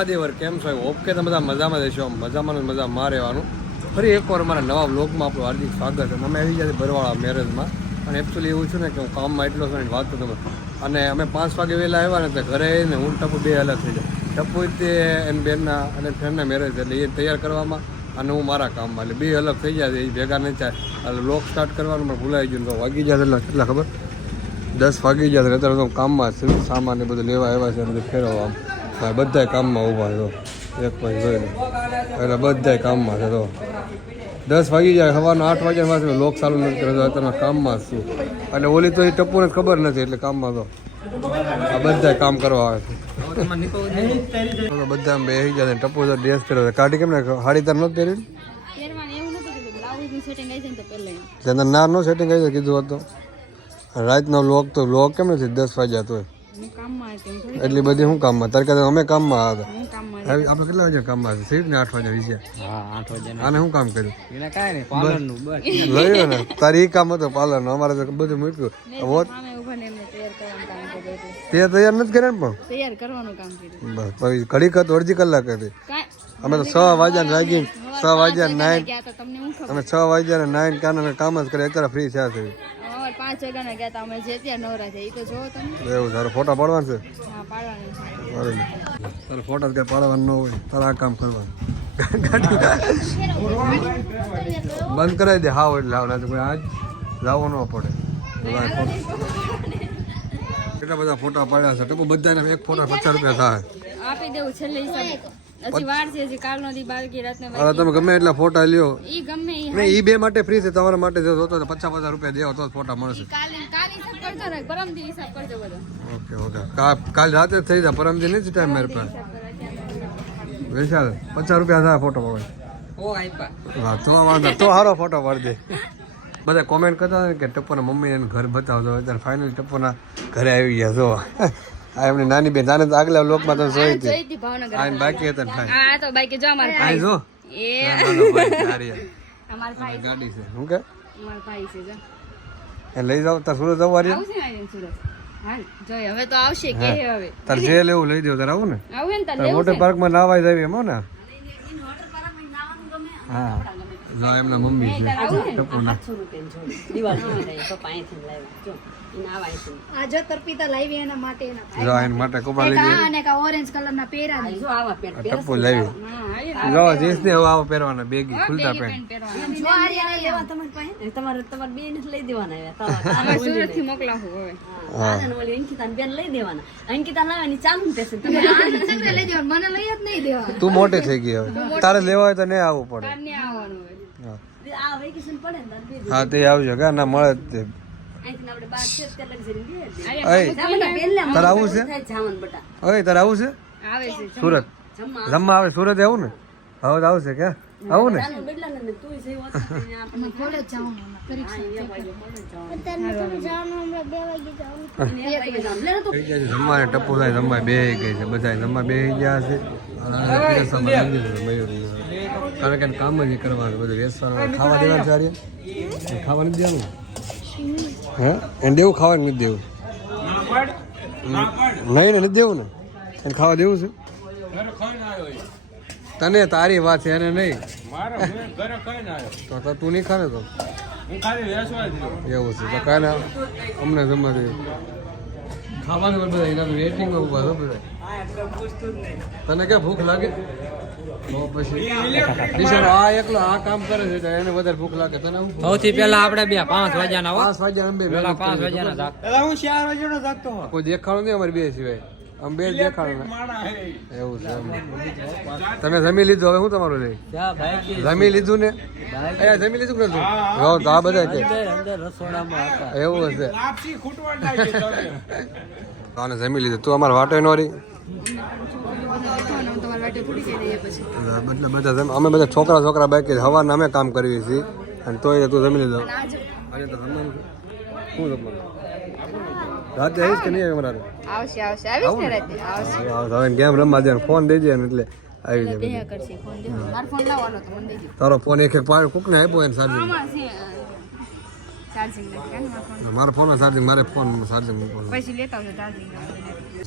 મહાદેવર, કેમ છો? ઓકે તમે બધા મજામાં રહેશો મજામાં ને મજા માં રહેવાનું. ફરી એકવાર મારા નવા બ્લોગમાં આપણું હાર્દિક સ્વાગત. અમે આવી ગયા ભરવાળા મેરેજમાં અને એકચ્યુઅલી એવું છે ને કે હું કામમાં એટલો છું વાત તો તમે અને અમે પાંચ વાગે વહેલા આવ્યા ને તો ઘરે ને હું ટપુ બે અલગ થઈ જાય ટપુ તે એની બેનના અને ફ્રેન્ડના મેરેજ એટલે એ તૈયાર કરવામાં અને હું મારા કામમાં. એટલે બે અલગ થઈ જાય એ ભેગા નહીં થાય. એટલે લોક સ્ટાર્ટ કરવાનું, પણ ભૂલાઈ ગયું તો વાગી જાય એટલે કેટલા ખબર? દસ વાગી ગયા અત્યારે તો કામમાં સામાન ને બધું લેવા આવ્યા છે બધું ફેરવવા. હા બધાય કામમાં ઊભા છે એક પછી જોઈને એટલે બધાય કામમાં છે તો દસ વાગી જાય, સવારના આઠ વાગ્યા પાસે લોક ચાલુ નથી કરતો અત્યારે કામમાં જ છું. એટલે ઓલી તો એ ટપ્પુને ખબર નથી એટલે કામમાં તો. આ બધા કામ કરવા આવે છે. બધા બેસી ગયા ટપ્પુ તો ડ્રેસ પહેર્યો કાઢી કેમ ને હાડી તાર નથી પહેરી? પહેરવાનું એવું નતું કીધું બ્લાઉઝનું સેટિંગ આવી જાય ને તો પહેલા કે ના નો સેટિંગ આવી કીધું હતું. રાતનો લોક તો લોક કેમ નથી? દસ વાગ્યા તોય. હું હું એટલી બધી શું કામમાં? તારે કદાચ અમે કામમાં હતા. હું આપણે કેટલા વાગ્યા કામમાં હતા? સીટ ને આઠ વાગ્યા હા વાગ્યા આને શું કામ કર્યું? પાર્લરનું બસ. લઈ ને. તારી કામ હતો પાર્લરનું અમારે તો બધું મૂક્યું. તે તૈયાર નથી કર્યા પણ? તૈયાર કરવાનું કામ કર્યું ઘડીક હતું અડધી કલાક હતી. અમે તો છ વાગ્યા ને છ વાગ્યા નાઈન હું અમે છ વાગ્યા ને નાઈન કાન અમે કામ જ કરે અત્યારે ફ્રી થયા છે. અમારે પાંચ વાગ્યાના ગયા હતા અમે જે ત્યાં નવરા છે એ તો જોવો તમે. એવું તારે ફોટા પાડવાના છે? હા પાડવાની છે. તારે ફોટા ક્યાં પાડવાનું ન હોય તારે આ કામ કરવાનું. બંધ કરાવી દે હાવ એટલે આવડે કોઈ આજ લાવવો ન પડે. કેટલા બધા ફોટા પાડ્યા છે? ટપુ બધાને એક ફોટા પચાસ રૂપિયા થાય. આપી દેવું છેલ્લે હજી વાર છે હજી કાલનો દી બાલકી રાતને હવે તમે ગમે એટલા ફોટા લ્યો. ઈ ગમે ઈ બે માટે ફ્રી છે તમારા માટે જો જોતો પચાસ પચાસ રૂપિયા દેવો તો જ ફોટા મળશે. કાલે કાલે હિસાબ કરજો ને પરમ દી હિસાબ કરજો બધો. Okay okay. કાલ રાતે જ થઈ જાય પરમદી નથી ટાઈમ મારી પાસે. વિશાલ પચાસ રૂપિયા થાય ફોટો પડે ઓ આપ્યા હા તો વાંધો તો સારો ફોટો પાડી દે. બધા કોમેન્ટ કરતા કે ટપ્પોના મમ્મી એને ઘર બતાવતો અત્યારે ફાઇનલ ટપ્પોના ઘરે આવી ગયા જો આ એમની નાની બેન આને તો આગલા લોકમાં તો જોઈ હતી. આઈ આ બાકી હતા ભાઈ. આ તો બાકી જો અમાર ભાઈ. જો. એ. અમાર ભાઈ ગાડી છે. શું કે? અમાર ભાઈ છે જો. એ લઈ જાવ તાર સુરત જવા રહ્યા આવશે ને સુરત. હાલ જોઈ હવે તો આવશે કે હવે. તાર જે લેવું લઈ દેવ તારે આવું ને? આવું ને તાર મોટે પાર્કમાં નાવા જાવી એમ હો ને? હા. જો એમના મમ્મી છે. ટપોના. આ જો તરપીતા લાવી એના માટે એના જો એના માટે કપડા લઈ અને કા ઓરેન્જ કલર પહેરા જો આવા પેન્ટ ટપ્પો લાવી જો જીન્સ ને હવે પહેરવાના બેગી ખુલતા પેન્ટ જો આર્યા લેવા તમારી પાસે? તમારે તમારે બેન લઈ દેવાના આવ્યા અમે સુરતથી મોકલાવું હવે. ઓલી બેન લઈ દેવાના. અંકિતા લાવવાની ચાલુ થશે તમે આને લઈ જવાનું મને લઈ જ નહીં દેવા તું મોટે થઈ ગઈ હવે. તારે લેવા હોય તો નહીં આવવું પડે. હા. આ વેકેશન પડે ને તાર બે હા તે આવજો કે ના મળે જ તે. તારે આવું છે? અય તારે આવું છે? સુરત. જમવા આવે. સુરત આવું ને? હવે તો આવશે કે? આવું ને? જમવાને ટપ્પુ થાય જમવા બે ગઈ છે બધા જમવા બે ગયા છે. કારણ કે એને કામ જ નહીં કરવાનું બધું વેચવાનું ખાવા દેવાનું સારી આર્યન? ખાવા નથી દેવાનું. હે? એને દેવું ખાવાનું નથી દેવું. નહીં ને નથી દેવું ને. એને ખાવા દેવું છે. તને તારી વાત છે એને નહીં. તો તો તું નહીં ખાને તો? એવું છે તો કાંઈ ના. અમને જમવા દે ખાવાનું બધા એના વેટિંગ ઊભા તને ક્યાં ભૂખ લાગે? તો પછી નિશાળ આ એકલો આ કામ કરે છે એટલે એને વધારે ભૂખ લાગે. તને સૌથી પહેલા આપણે બે પાંચ વાગ્યાના હો. પાંચ વાગ્યા પેલા પાંચ જાગતો. કોઈ દેખાડો નહીં અમારે બે સિવાય. અમે બે જ એવું છે તમે જમી લીધું હવે હું તમારું લઈ? જમી લીધું ને? અહીંયા જમી લીધું કે હા તો આ બધા કે અંદર રસોડામાં હતા. એવું હશે. આને જમી લીધું. તું અમારે વાટો નો રહી અમે બધા છોકરા છોકરા બાકી હવાના અમે કામ કરીએ છીએ. અને તોય તું જમી લીધો. આજે આજે તો જમવાનું શું જમવાનું? રાતે આવીશ કે નહીં આવે મારા આવશે આવશે. આવીશ ને રાતે? આવશે. હવે ગેમ રમવા દે ફોન દઈ દે ને એટલે આવી જાય કરશે ફોન દેજો. મારો ફોન લાવવાનો તો મને દેજો. તારો ફોન એક એક પાડ કુક ને આપ્યો એને સાંજે મારા ફોન. મારો ફોન ચાર્જિંગ મારે ફોન ચાર્જિંગ પછી લેતા આવજો ચાર્જિંગ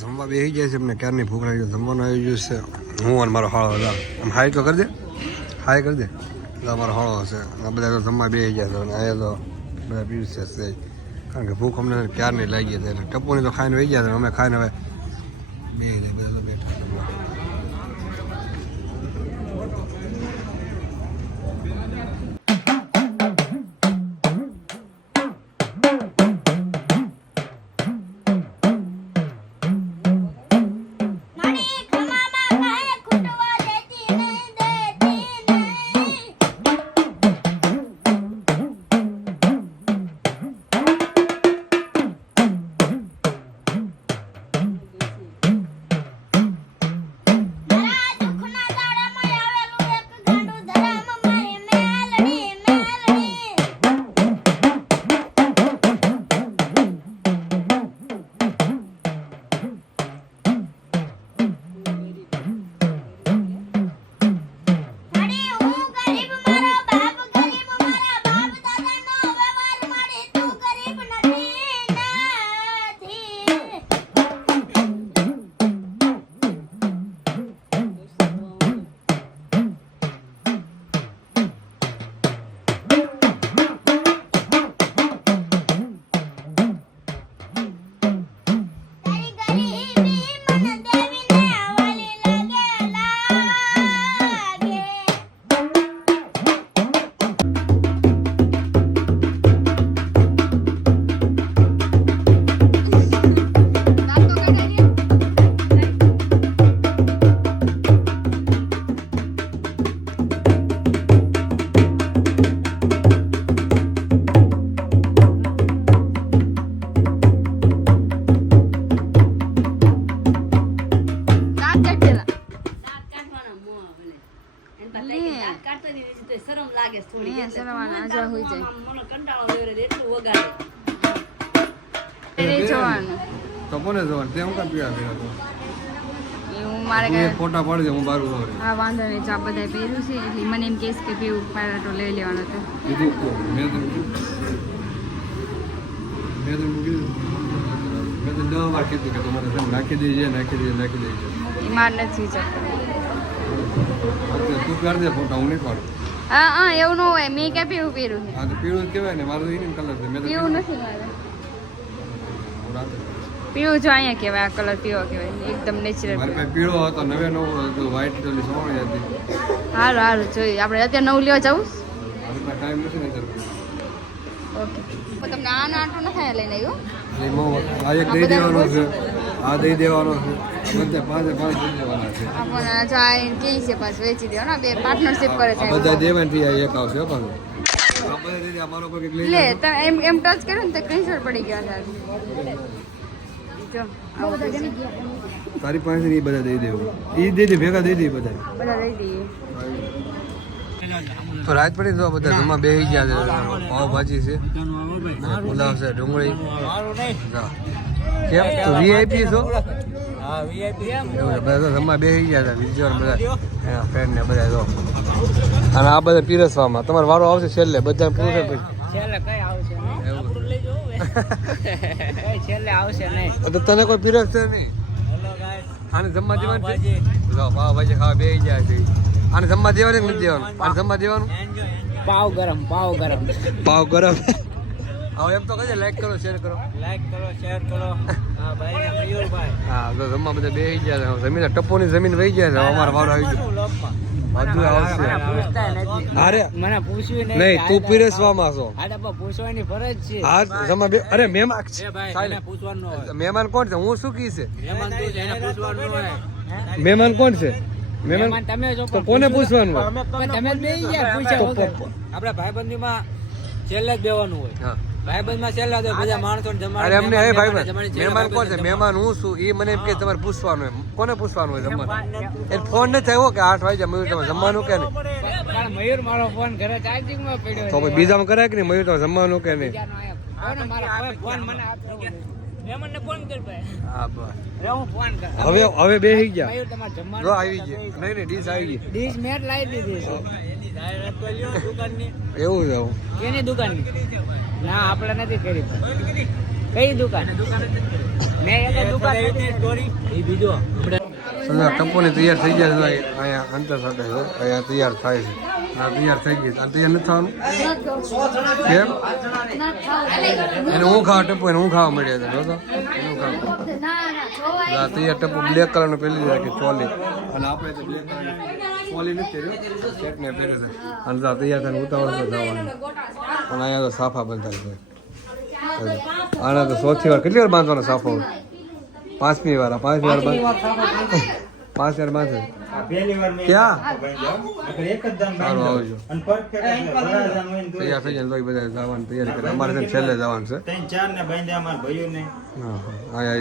જમવા બેસી જાય છે એમને ક્યારની ભૂખ લાગી. જમવાનું આવી ગયું છે. હું અને મારો હાળો આમ હાઈ તો કરજે. હાઈ કરજે. એટલે અમારો હાળો હશે. બધા તો જમવા બેસી ગયા છે. અને અહીંયા તો બધા પીરસે છે. કારણ કે ભૂખ અમને ક્યારની લાગી છે એટલે ટપોની તો ખાઈને વહી ગયા અમે ખાઈને હવે બે બધા બેઠા મારે તું ફોટા પાડજે હું બારું ખબર હા વાંધો નહીં જો આ બધા પહેર્યું છે એટલે મને એમ કહેશ કે પીવું પાયલટો લઈ લેવાનો હતો કીધું તો મેં તો. મેં તને મેં તને દસ વાર કીધું કે તમારે ને નાખી દેજે નાખી દેજે નાખી દેજે. માર નથી વિચારતો તું પાડ દે ફોટા હું નહીં પાડું. હા હા એવું ન હોય મેં ક્યાં પીવું પહેર્યું હા આ તો પીળું જ કહેવાય ને મારું તો એની કલર છે મેં તો કીધું. નથી મારે. પીવું જો અહીંયા કહેવાય આ કલર પીળો કહેવાય. એકદમ નેચરલ પીળો હતો નવે નવો હતો વ્હાઈટ કલરની સોવણી હતી. સારું સારું જોઈએ. આપણે અત્યારે નવું લેવા જવું? ટાઈમ નથી ને ઓકે. તમને આ નાટો ન થાય લઈને આવ્યો? આ એક દઈ દેવાનો છે. આ દઈ દેવાનો છે. બધે પાંચે પાંચ દઈ દેવાના છે. આપણને જો આ એને છે પાછું વેચી દેવાનો. બે પાર્ટનરશિપ કરે છે. બધા એક આવશે લે એમ એમ ટચ કર્યો ને તો સ્ક્રીનશોટ પડી ગયા સાહેબ. તારી પાસે એ બધા દઈ દેવું. એ દઈ દે ભેગા દઈ દે બધા. તો રાત પડી તો બધા જમવા બેસી ગયા છે. પાવભાજી છે. પુલાવ છે ડુંગળી. કેમ? તું વીઆઈપી છો? બધા જમવા બેસી ગયા હતા વિજય બધા. એના ફ્રેન્ડ ને બધા અને આ બધા પીરસવામાં. તમારો વારો આવશે છેલ્લે બધા પૂછે પછી. છેલ્લે કઈ આવશે એવું કઈ છેલ્લે આવશે નહીં. તો તને કોઈ પીરસશે નહીં. Hello guys. આને જમવા દેવાનું છે? જો પાવભાજી ખાવા બે જાય છે. આને જમવા દેવાનું કે નથી દેવાનું? આને જમવા દેવાનું? પાવ ગરમ પાવ ગરમ. પાવ ગરમ. હવે એમ તો કહે લાઈક કરો શેર કરો. લાઈક કરો શેર કરો. હા ભાઈ ને મયુરભાઈ હા તો જમવા બધા બે જાય છે. જમીન ટપ્પોની જમીન વહી જાય છે. હવે વાવડા વારો આવી ગયો. લોકમાં બધું આવશે. અરે મને પૂછ્યું નહીં. નહીં તું પીરસવામાં છો પૂછવાની ફરજ છે. આ જમવા બે અરે મહેમાન મહેમાન કોણ છે? હું શું કી છે? મહેમાન કોણ છે? મહેમાન તમે છો તો કોને પૂછવાનું તમે જ બેસી પૂછ્યા આપણે ભાઈબંધીમાં છેલ્લે જ બેવાનું હોય. હા. ભાઈબંધમાં છેલ્લે જ બધા માણસો અરે એમને હે મહેમાન- ભાઈ મહેમાનને જમાડી, મહેમાન કોણ છે? મહેમાન હું છું એ મને એમ કે તમારે પૂછવાનું એમ. કોને પૂછવાનું હોય જમવાનું? એ ફોન નથી આવ્યો કે આઠ વાગ્યા મયુર તમે જમવાનું કે નહીં? મયુર મારો ફોન ઘરે ચાર્જિંગમાં પડ્યો તો પછી બીજામાં કરાય કે નહીં? મયુર તમે જમવાનું કે નહીં? બીજાનો આયા. કોને મારા કોઈ ફોન મને આપતો હોય. મહેમાનને ફોન કર ભાઈ. હા બસ. હવે હું હવે હવે બેસી ગયા. ભાઈઓ તમારે જમવાનું જો આવી ગઈ નહીં નહીં ડીશ આવી ગઈ. ડીશ મેટ લાવી દીધી છે. એની જાહેરાત તો લ્યો દુકાનની? એવું છે. કેની દુકાનની ના આપણે નથી કરી કઈ દુકાન? મેં એક દુકાન એ બીજો સમજા ટપ્પોની તૈયાર થઈ ગયા છે અહીંયા અંતર સાથે છે. અહીંયા તૈયાર થાય છે. આ તૈયાર થઈ ગઈ આ તૈયાર નથી થવાનું? કેમ? એને હું ખાવા ટપ્પો એને હું ખાવા મળ્યા હતા જોતો? એનું ખાવા તૈયાર ટપ્પો બ્લેક કલરનો પહેરી દીધા કે ચોલી. અને આપણે તો બ્લેક કલરની ચોલી નથી પહેર્યો. સેટને પહેર્યો છે. અને તૈયાર થઈને ઉતાવળ તો જવાનું. પણ અહીંયા તો સાફા બંધાય છે. આના તો સૌથી વાર કેટલી વાર બાંધવાનો સાફો? પાંચમી વાર પાંચમી વાર બાંધ પાંચ વાર બાંધે.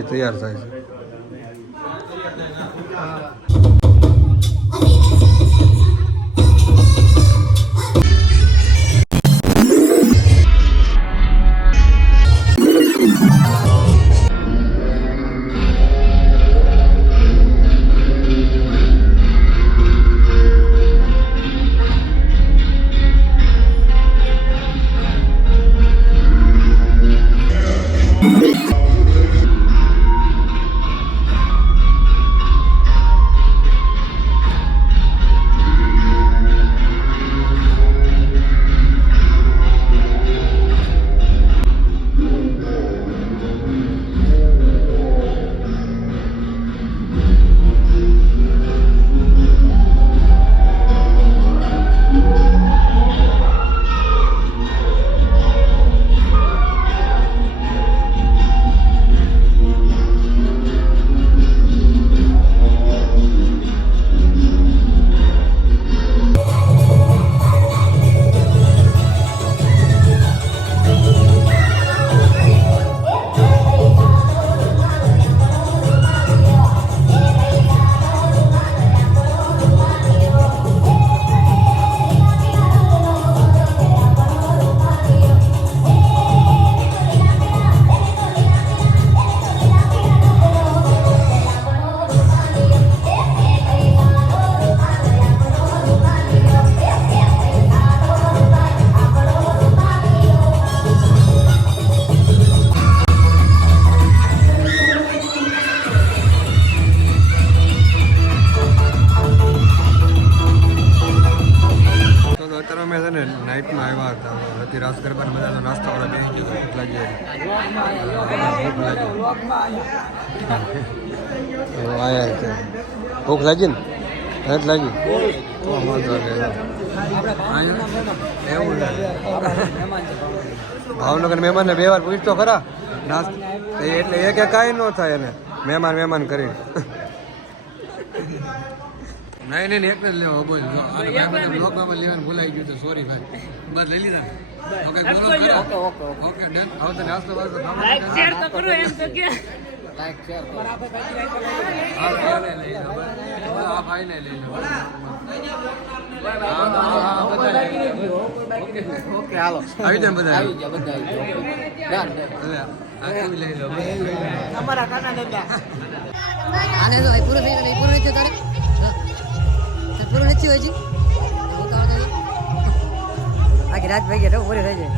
તૈયાર થાય મેં ભૂખ લાગી ને? ભેટ લાગી? તો વાંધો નહીં. એવું ભાવનગર મહેમાનને બે વાર પૂછતો ખરા. નાસ્તો. એટલે એક એક કાંઈ ન થાય એને. મહેમાન મહેમાન કરી નહીં નહીં એક જ લેવો બોલ લોકમાં લેવાનું ભૂલાઈ ગયું તો સોરી ભાઈ. બસ લઈ લીધા ઓકે ઓકે ઓકે ડન. હવે તો નાસ્તો વાસ્તો લાઈક શેર તો કરો એમ તો કે આ ભાઈને લઈ લો બસ. આ ભાઈને લઈ લો હા, બધા લઈ લો. ઓકે હાલો આવી જાય બધા આવી ગયા બધા આવી આ બસ. અમારા કાના દાદા આને તો પૂરો થઈ ગયો પૂરો નથી તારે પૂરો નથી હજી આખી રાત ભાઈ ગયા પૂરી થઈ જાય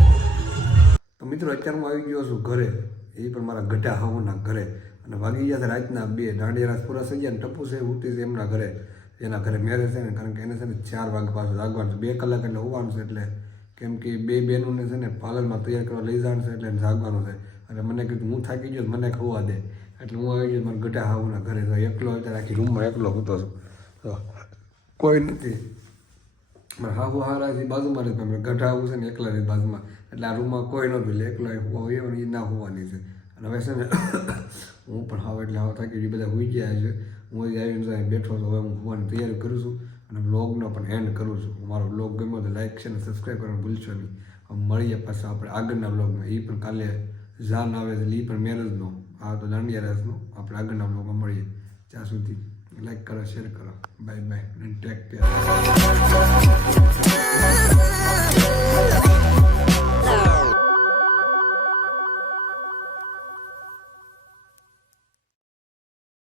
તો મિત્રો અત્યારે હું આવી ગયો છું ઘરે એ પણ મારા ગઢા હવના ઘરે. અને વાગી ગયા રાતના બે. દાંડિયા રાત પૂરા થઈ ગયા ટપુ છે, ઉઠી છે એમના ઘરે. એના ઘરે મેરેજ છે ને, કારણ કે એને છે ને ચાર વાગે પાછું જાગવાનું છે. બે કલાક એટલે હોવાનું છે એટલે કેમ કે બે બહેનોને છે ને પાર્લરમાં તૈયાર કરવા લઈ જવાનું છે એટલે જાગવાનું છે. અને મને કીધું, હું થાકી ગયો મને ખોવા દે. એટલે હું આવી ગયો મને ગઢા હાવના ઘરે. તો એકલો અત્યારે આખી રૂમમાં એકલો હતો. તો કોઈ નથી. મારા હાહુ હારા બાજુમાં રહે ગઢા આવું છે ને એકલા રહે બાજુમાં. એટલે આ રૂમમાં કોઈ ન ભીલે, એકલો હોય અને એ ના હોવાની છે. અને હવે છે ને, હું પણ હવે એટલે હવે થાકી બધા હોઈ ગયા છે. હું આવીને બેઠો તો હવે હું હોવાની તૈયારી કરું છું અને બ્લોગનો પણ એન્ડ કરું છું. મારો બ્લોગ ગમ્યો તો લાઈક છે ને સબસ્ક્રાઈબ કરવાનું ભૂલશો નહીં. મળીએ પાછા આપણે આગળના બ્લોગમાં એ પણ કાલે જાન આવે એટલે એ પણ મેરેજનો આ તો દાંડિયા રાસનો આપણે આગળના બ્લોગમાં મળીએ. ત્યાં સુધી લાઈક કરો શેર કરો. Bye bye take care